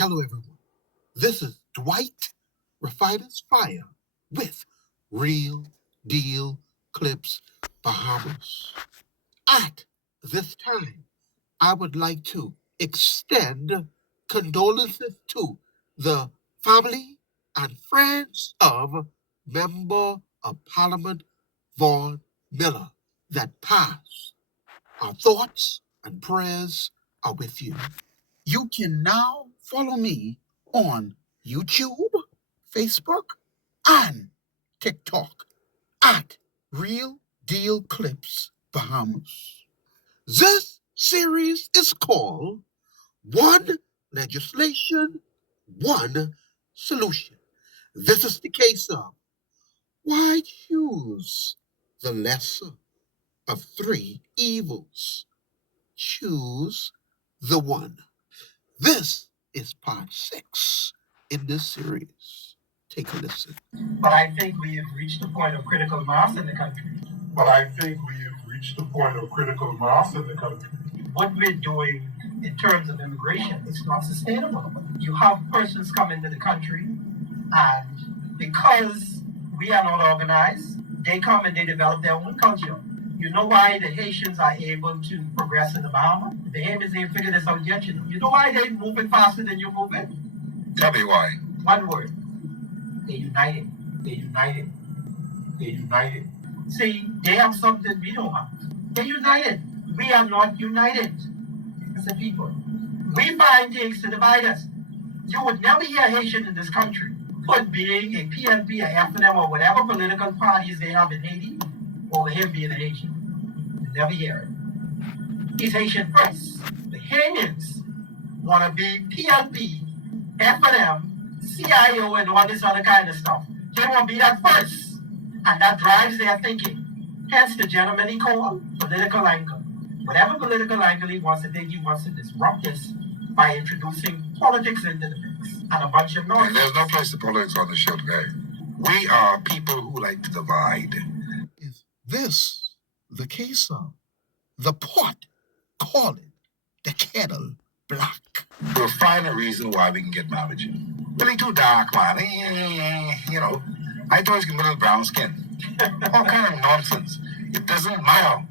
Hello, everyone. This is Dwight Refiner's Fire with Real Deal Clips Bahamas. At this time, I would like to extend condolences to the family and friends of Member of Parliament Vaughan Miller that passed. Our thoughts and prayers are with you. You can now follow me on YouTube, Facebook, and TikTok at Real Deal Clips Bahamas. This series is called One Legislation, One Solution. This is the case of why choose the lesser of three evils? Choose the one. This is part 6 in this series. Take a listen. But I think we have reached a point of critical mass in the country. What we're doing in terms of immigration is not sustainable. You have persons come into the country, and because we are not organized, they come and they develop their own culture. You know why the Haitians are able to progress in the Bahamas? The Bahamians ain't figured this out yet. You know why they're moving faster than you're moving? Tell me why. One word. They're united. They're united. They're united. See, they have something we don't have. They're united. We are not united as a people. We find things to divide us. You would never hear Haitian in this country, but being a PNP, a FNM, or whatever political parties they have in Haiti, over him being a Haitian. You never hear it. He's Haitian first. The Haitians want to be PNP, FNM, CIO, and all this other kind of stuff. They want to be that first. And that drives their thinking. Hence the gentleman he called political angle. Whatever political angle he wants to take, he wants to disrupt this by introducing politics into the mix and a bunch of noise. And there's no place for politics on the show today. We are people who like to divide. Is this the case of the pot calling the kettle black? We'll find a reason why we can get mad at you. Really too dark, man. You know, I thought you could little brown skin. All kind of nonsense. It doesn't matter.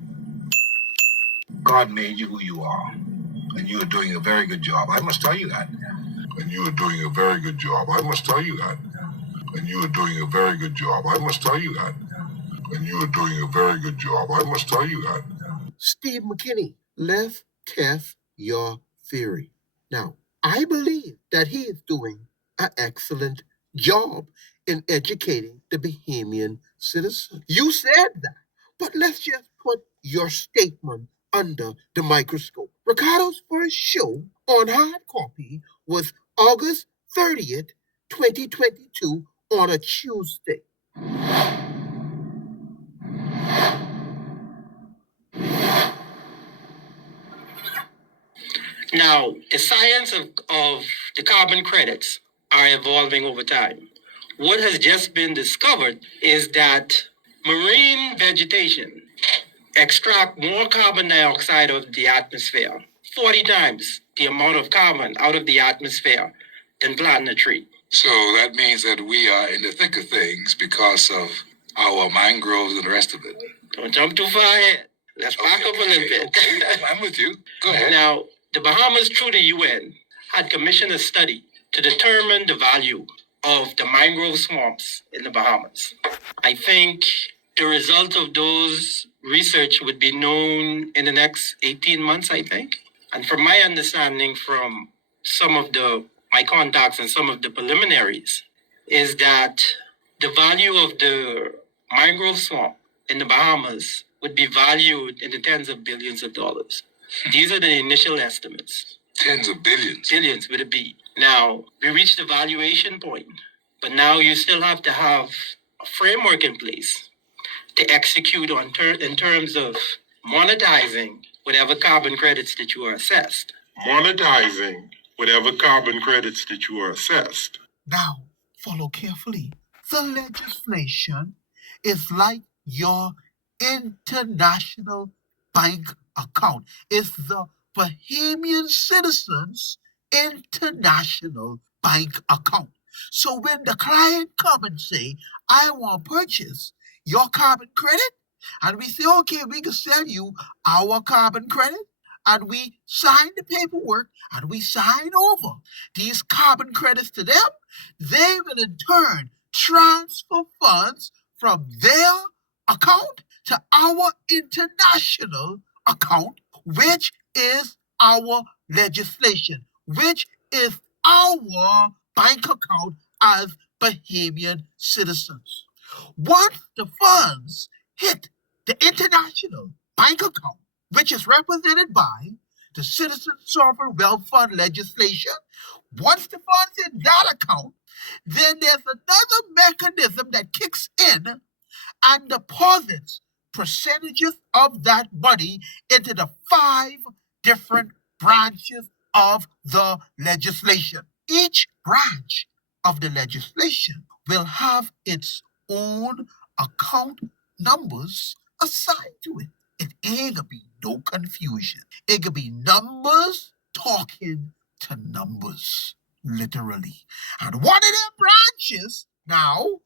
God made you who you are. And you are doing a very good job. I must tell you that. And you are doing a very good job. I must tell you that. And you are doing a very good job. I must tell you that. And you are doing a very good job. I must tell you that. Steve McKinney, let's test your theory. Now, I believe that he is doing an excellent job in educating the Bahamian citizen. You said that, but let's just put your statement under the microscope. Ricardo's first show on hard copy was August 30th, 2022 on a Tuesday. Now, the science of the carbon credits are evolving over time. What has just been discovered is that marine vegetation extract more carbon dioxide out of the atmosphere, 40 times the amount of carbon out of the atmosphere than planting a tree. So that means that we are in the thick of things because of our mangroves and the rest of it. Don't jump too far ahead. Let's back up a little bit. Okay. I'm with you. Go ahead. Now, the Bahamas, through the UN, had commissioned a study to determine the value of the mangrove swamps in the Bahamas. I think the result of those research would be known in the next 18 months, I think. And from my understanding from some of my contacts and some of the preliminaries is that the value of the mangrove swamp in the Bahamas would be valued in the tens of billions of dollars. These are the initial estimates. Tens of billions. Billions with a B. Now, we reached the valuation point, but now you still have to have a framework in place to execute on in terms of monetizing whatever carbon credits that you are assessed. Monetizing whatever carbon credits that you are assessed. Now, follow carefully. The legislation is like your international bank account. It's the Bahamian citizens international bank account. So when the client come and say, I want to purchase your carbon credit, and we say, okay, we can sell you our carbon credit, and we sign the paperwork, and we sign over these carbon credits to them, they will in turn transfer funds from their account to our international account, which is our legislation, which is our bank account as Bahamian citizens. Once the funds hit the international bank account, which is represented by the Citizen Sovereign Wealth Fund legislation, once the funds hit that account, then there's another mechanism that kicks in and deposits percentages of that money into the 5 different branches of the legislation. Each branch of the legislation will have its own account numbers assigned to it. It ain't gonna be no confusion. It could be numbers talking to numbers, literally. And one of them branches now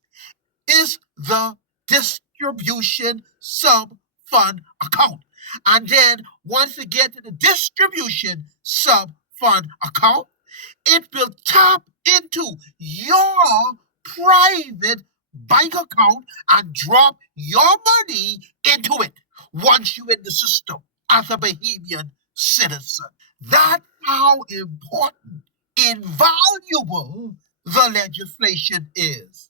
is the distribution sub fund account. And then once you get to the distribution sub fund account, it will tap into your private bank account and drop your money into it once you're in the system as a Bahamian citizen. That's how important, invaluable the legislation is.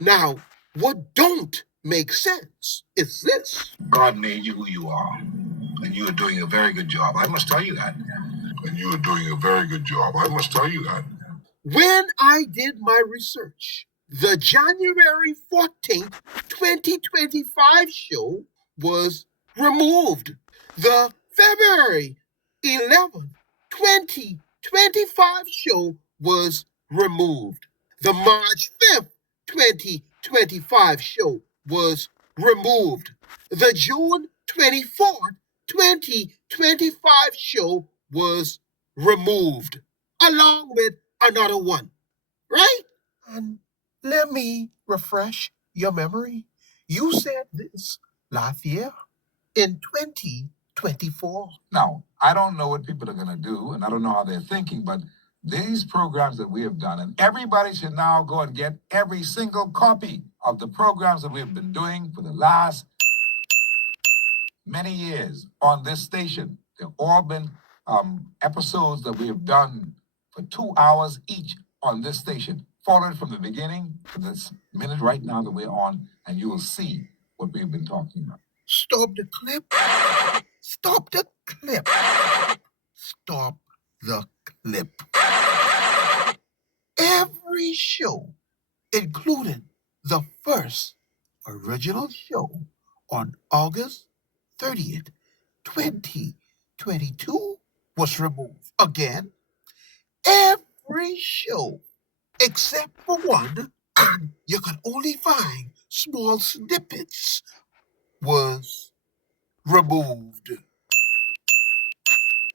Now, what don't make sense is this. God made you who you are, and you are doing a very good job. I must tell you that. And you are doing a very good job. I must tell you that. When I did my research, the January 14th, 2025 show was removed. The February 11th, 2025 show was removed. The March 5th, 2025 show was removed. The June 24th, 2025 show was removed, along with another one, right? And let me refresh your memory. You said this last year in 2024. Now, I don't know what people are going to do, and I don't know how they're thinking, but these programs that we have done, and everybody should now go and get every single copy of the programs that we've been doing for the last many years on this station. They've all been episodes that we have done for 2 hours each on this station. Follow it from the beginning to this minute right now that we're on, and you will see what we've been talking about. Stop the clip. Stop the clip. Stop the clip. Every show, including the first original show on August 30th, 2022, was removed. Again, every show except for one, and you can only find small snippets, was removed.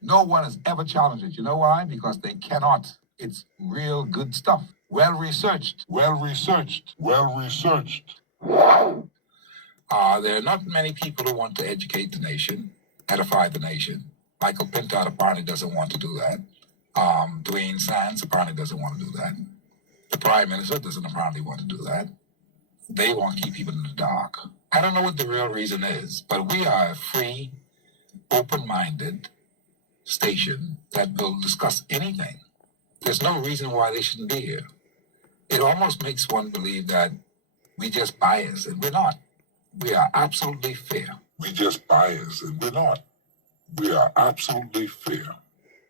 No one has ever challenged it. You know why? Because they cannot. It's real good stuff. Well researched. Well researched. Well researched. There are not many people who want to educate the nation, edify the nation. Michael Pintard apparently doesn't want to do that. Dwayne Sands apparently doesn't want to do that. The Prime Minister doesn't apparently want to do that. They want to keep people in the dark. I don't know what the real reason is, but we are a free, open-minded station that will discuss anything. There's no reason why they shouldn't be here. It almost makes one believe that we just bias, and we're not. We are absolutely fair. We just bias, and we're not. We are absolutely fair.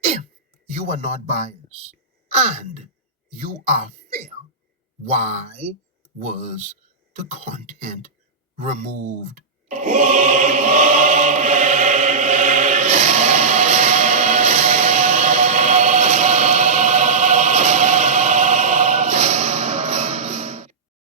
If you are not biased and you are fair, why was the content removed?